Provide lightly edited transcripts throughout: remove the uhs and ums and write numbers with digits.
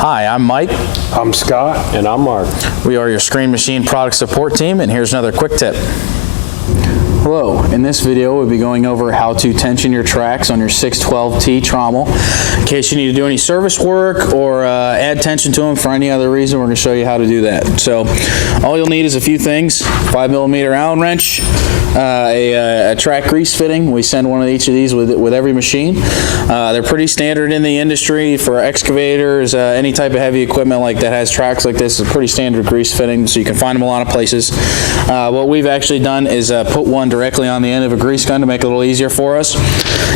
Hi, I'm Mike. I'm Scott. And I'm Mark. We are your Screen Machine product support team, and here's another quick tip. Hello, in this video we'll be going over how to tension your tracks on your 612T Trommel. In case you need to do any service work or add tension to them for any other reason, we're going to show you how to do that. So all you'll need is a few things: 5mm Allen wrench, a track grease fitting. We send one of each of these with every machine. They're pretty standard in the industry for excavators, any type of heavy equipment like that has tracks like this. It's a pretty standard grease fitting, so you can find them a lot of places. What we've actually done is put one directly on the end of a grease gun to make it a little easier for us.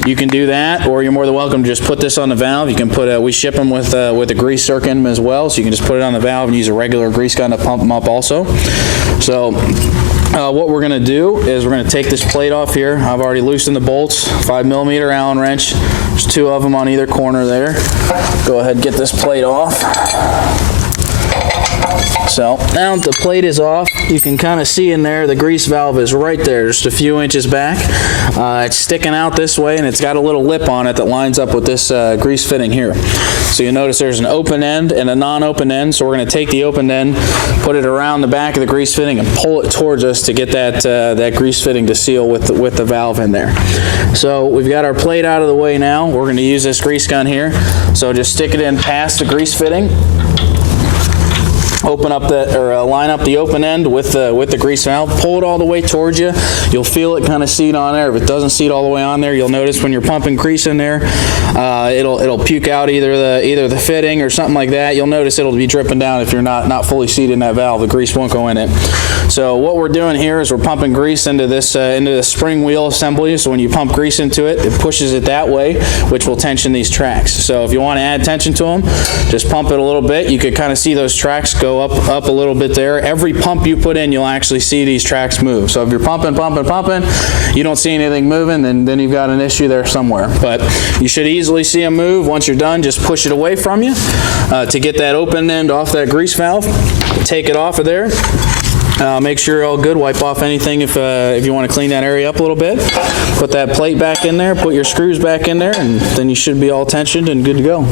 You can do that, or you're more than welcome to just put this on the valve. You can put we ship them with a grease circuit in them as well, so you can just put it on the valve and use a regular grease gun to pump them up also. So what we're going to do is we're going to take this plate off here. I've already loosened the bolts, 5mm Allen wrench. There's two of them on either corner there. Go ahead and get this plate off. So now that the plate is off, you can kind of see in there the grease valve is right there, just a few inches back. It's sticking out this way, and it's got a little lip on it that lines up with this grease fitting here. So you'll notice there's an open end and a non-open end. So we're going to take the open end, put it around the back of the grease fitting, and pull it towards us to get that grease fitting to seal with the valve in there. So we've got our plate out of the way now. We're going to use this grease gun here. So just stick it in past the grease fitting. Open up line up the open end with the grease valve. Pull it all the way towards you. You'll feel it kind of seat on there. If it doesn't seat all the way on there, you'll notice when you're pumping grease in there, it'll puke out either the fitting or something like that. You'll notice it'll be dripping down if you're not fully seated in that valve. The grease won't go in it. So what we're doing here is we're pumping grease into this spring wheel assembly. So when you pump grease into it, it pushes it that way, which will tension these tracks. So if you want to add tension to them, just pump it a little bit. You could kind of see those tracks go up a little bit there. Every pump you put in, you'll actually see these tracks move. So if you're pumping, you don't see anything moving, then you've got an issue there somewhere. But you should easily see them move. Once you're done, just push it away from you to get that open end off that grease valve. Take it off of there. Make sure you're all good. Wipe off anything if you want to clean that area up a little bit. Put that plate back in there. Put your screws back in there, and then you should be all tensioned and good to go.